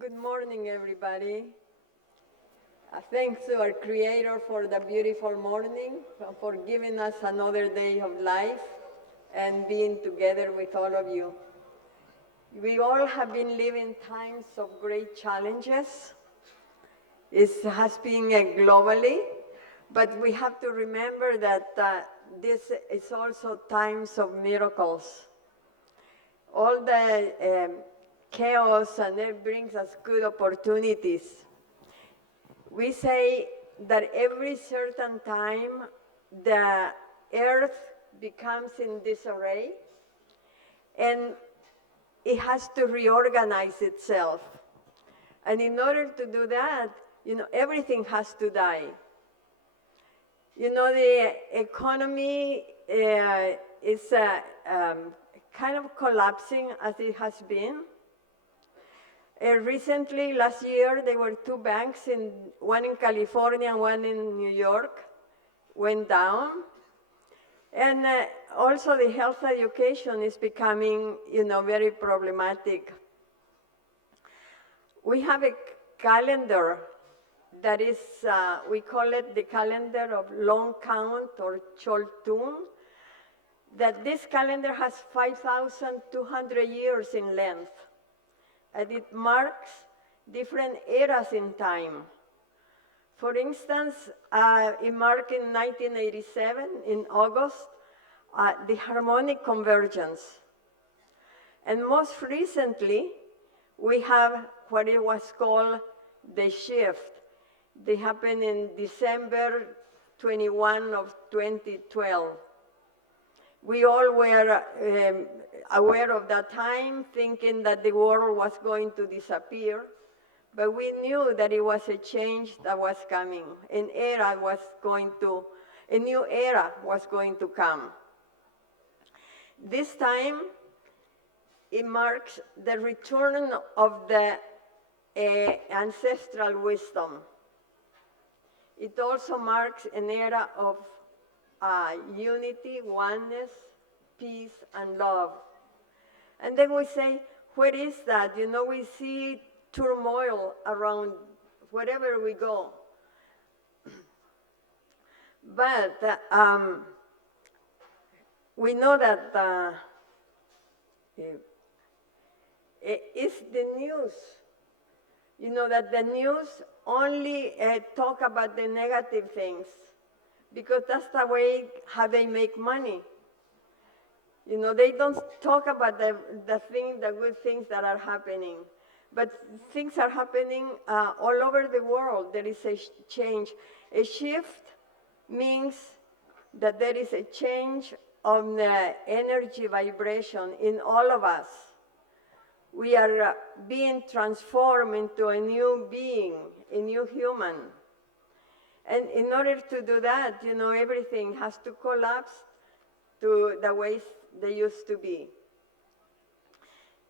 Good morning, everybody. Thanks to our Creator for the beautiful morning, for giving us another day of life and being together with all of you. We all have been living times of great challenges. It has been globally, but we have to remember that this is also times of miracles. All the chaos and it brings us good opportunities. We say that every certain time the earth becomes in disarray and it has to reorganize itself. And in order to do that, everything has to die. The economy is kind of collapsing as it has been. Recently, last year, there were two banks, one in California and one in New York, went down. And also the health education is becoming, very problematic. We have a calendar that is, we call it the calendar of long count or Choltun, that this calendar has 5,200 years in length. And it marks different eras in time. For instance, it marked in 1987, in August, the harmonic convergence. And most recently, we have what it was called the shift. They happened in December 21 of 2012. We all were aware of that time, thinking that the world was going to disappear, but we knew that it was a change that was coming. A new era was going to come. This time, it marks the return of the ancestral wisdom. It also marks an era of unity, oneness, peace, and love. And then we say, where is that? We see turmoil around wherever we go. But we know that it's the news. That the news only talk about the negative things, because that's the way how they make money. They don't talk about the good things that are happening. But things are happening all over the world. There is a change. A shift means that there is a change of the energy vibration in all of us. We are being transformed into a new being, a new human. And in order to do that, everything has to collapse to the ways they used to be.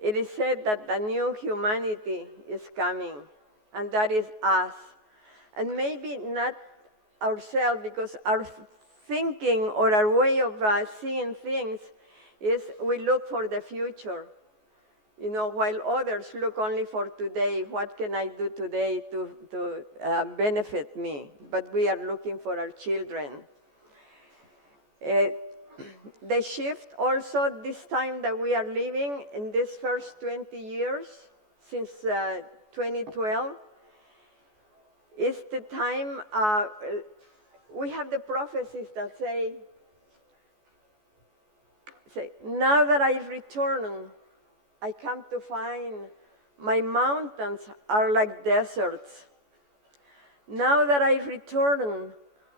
It is said that the new humanity is coming, and that is us. And maybe not ourselves, because our thinking or our way of seeing things is we look for the future. While others look only for today, what can I do today to benefit me? But we are looking for our children. The shift also, this time that we are living in this first 20 years, since 2012, is the time, we have the prophecies that say, now that I return, I come to find my mountains are like deserts. Now that I return,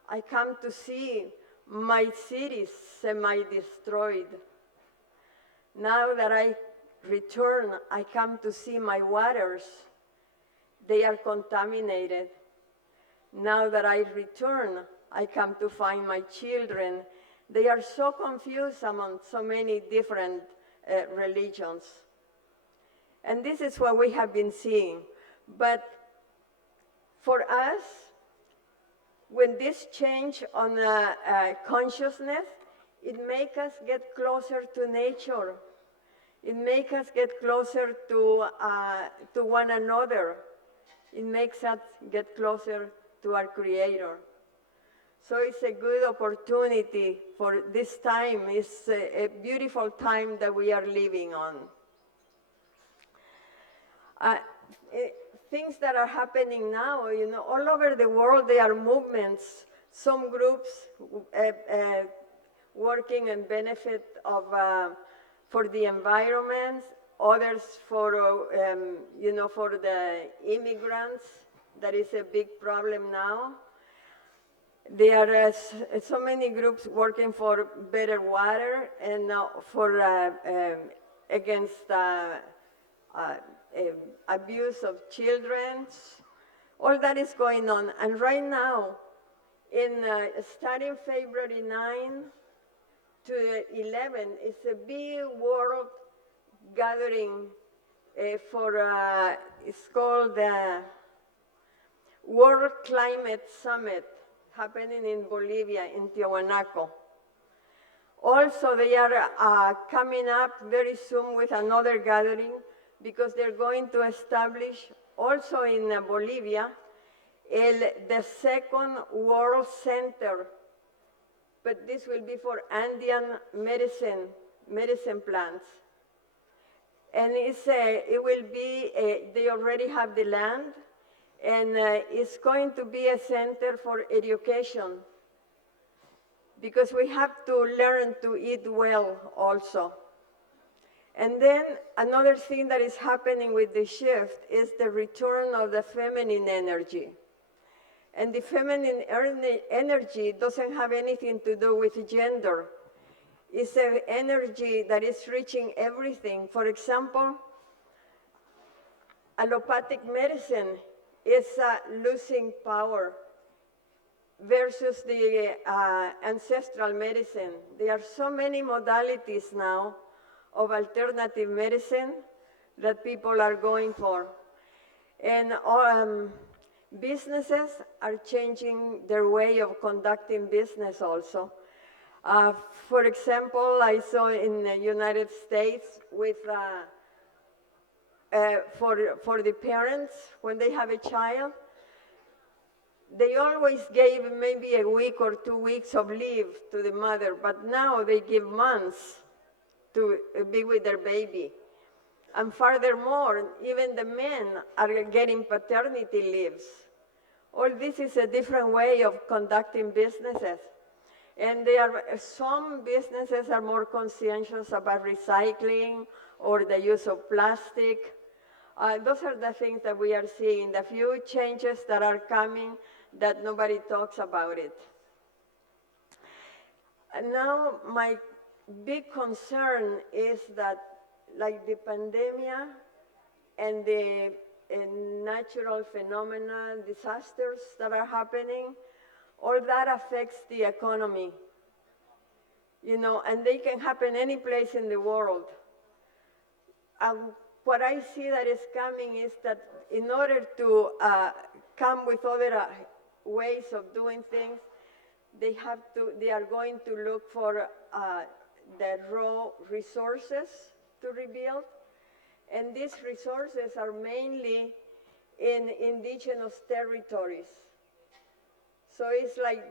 I come to see my cities semi-destroyed. Now that I return, I come to see my waters. They are contaminated. Now that I return, I come to find my children. They are so confused among so many different religions. And this is what we have been seeing. But for us, when this change on consciousness, it makes us get closer to nature. It makes us get closer to one another. It makes us get closer to our Creator. So it's a good opportunity for this time. It's a beautiful time that we are living on. Things that are happening now, all over the world there are movements. Some groups working in benefit of for the environment, others for for the immigrants. That is a big problem now. There are so many groups working for better water and for against abuse of children. All that is going on. And right now, starting February 9 to the 11, it's a big world gathering it's called the World Climate Summit, happening in Bolivia, in Tiahuanaco. Also, they are coming up very soon with another gathering because they're going to establish also in Bolivia the second World Center, but this will be for Andean medicine plants. And it will be, they already have the land, and it's going to be a center for education because we have to learn to eat well also. And then another thing that is happening with the shift is the return of the feminine energy. And the feminine energy doesn't have anything to do with gender. It's an energy that is reaching everything. For example, allopathic medicine is losing power versus the ancestral medicine. There are so many modalities now of alternative medicine that people are going for. And businesses are changing their way of conducting business also. For example, I saw in the United States with for the parents, when they have a child, they always gave maybe a week or 2 weeks of leave to the mother, but now they give months to be with their baby. And furthermore, even the men are getting paternity leaves. All this is a different way of conducting businesses. And some businesses are more conscientious about recycling or the use of plastic. Those are the things that we are seeing, the few changes that are coming that nobody talks about it. And now my big concern is that, like the pandemic and the natural phenomena, disasters that are happening, all that affects the economy, and they can happen any place in the world. What I see that is coming is that in order to come with other ways of doing things, they are going to look for the raw resources to rebuild. And these resources are mainly in indigenous territories. So it's like,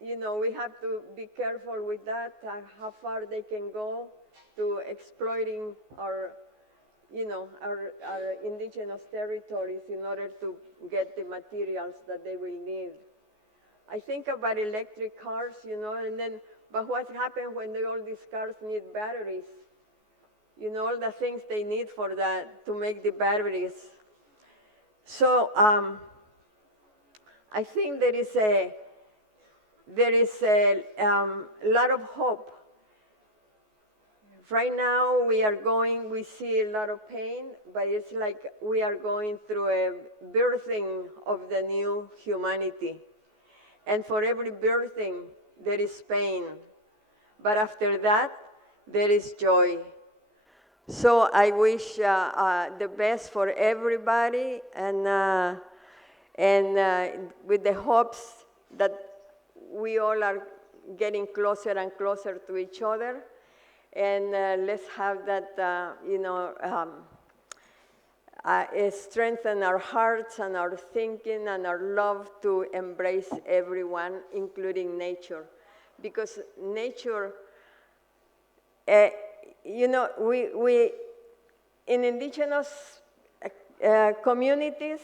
we have to be careful with that, how far they can go to exploiting our indigenous territories in order to get the materials that they will need. I think about electric cars, but what happens when all these cars need batteries? All the things they need for that to make the batteries. So I think there is a lot of hope. Right now we see a lot of pain, but it's like we are going through a birthing of the new humanity. And for every birthing, there is pain. But after that, there is joy. So I wish the best for everybody, and with the hopes that we all are getting closer and closer to each other. And let's have that, strengthen our hearts and our thinking and our love to embrace everyone, including nature. Because nature, we in indigenous communities,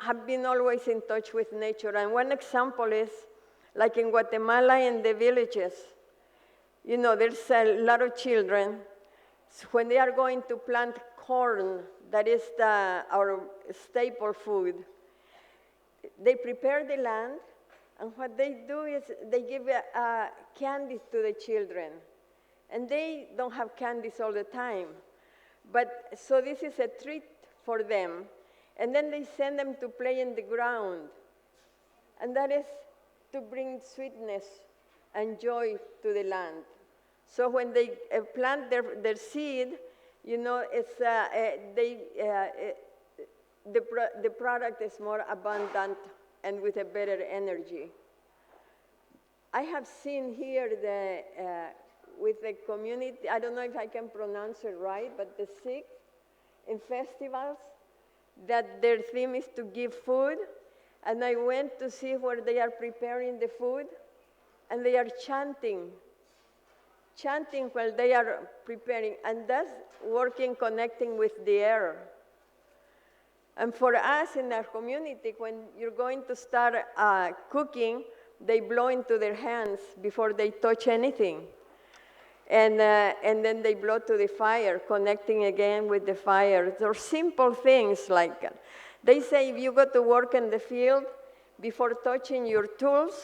have been always in touch with nature. And one example is, like in Guatemala, in the villages, there's a lot of children. When they are going to plant corn, that is our staple food, they prepare the land, and what they do is they give candy to the children. And they don't have candies all the time. So this is a treat for them. And then they send them to play in the ground. And that is to bring sweetness and joy to the land. So when they plant their seed, the product is more abundant and with a better energy. I have seen here with the community, I don't know if I can pronounce it right, but the Sikhs in festivals, that their theme is to give food. And I went to see where they are preparing the food, and they are chanting while they are preparing, and that's connecting with the air. And for us in our community, when you're going to start cooking, they blow into their hands before they touch anything. And then they blow to the fire, connecting again with the fire. There are simple things like that. They say if you go to work in the field, before touching your tools,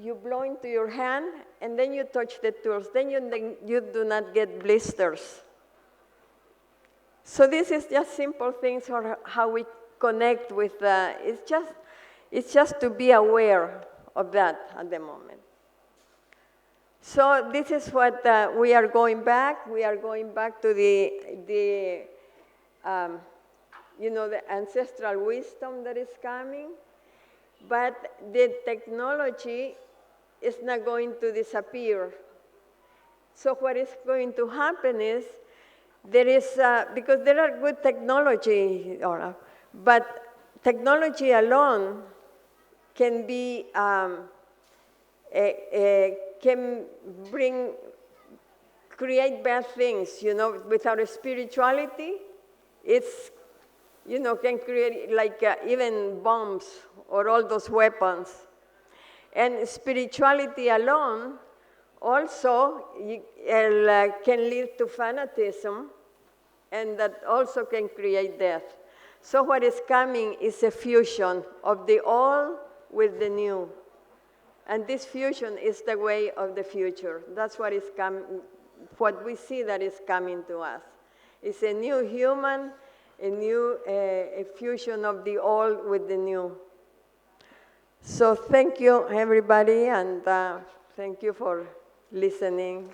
you blow into your hand, and then you touch the tools. Then you do not get blisters. So this is just simple things for how we connect with, it's just to be aware of that at the moment. So this is what we are going back. We are going back to the ancestral wisdom that is coming. But the technology is not going to disappear. So what is going to happen is, because there are good technology, but technology alone can create bad things, without spirituality, can create like even bombs or all those weapons. And spirituality alone also can lead to fanatism, and that also can create death. So what is coming is a fusion of the old with the new. And this fusion is the way of the future. That's what is coming, what we see that is coming to us. It's a new human, a fusion of the old with the new. So thank you, everybody, and thank you for listening.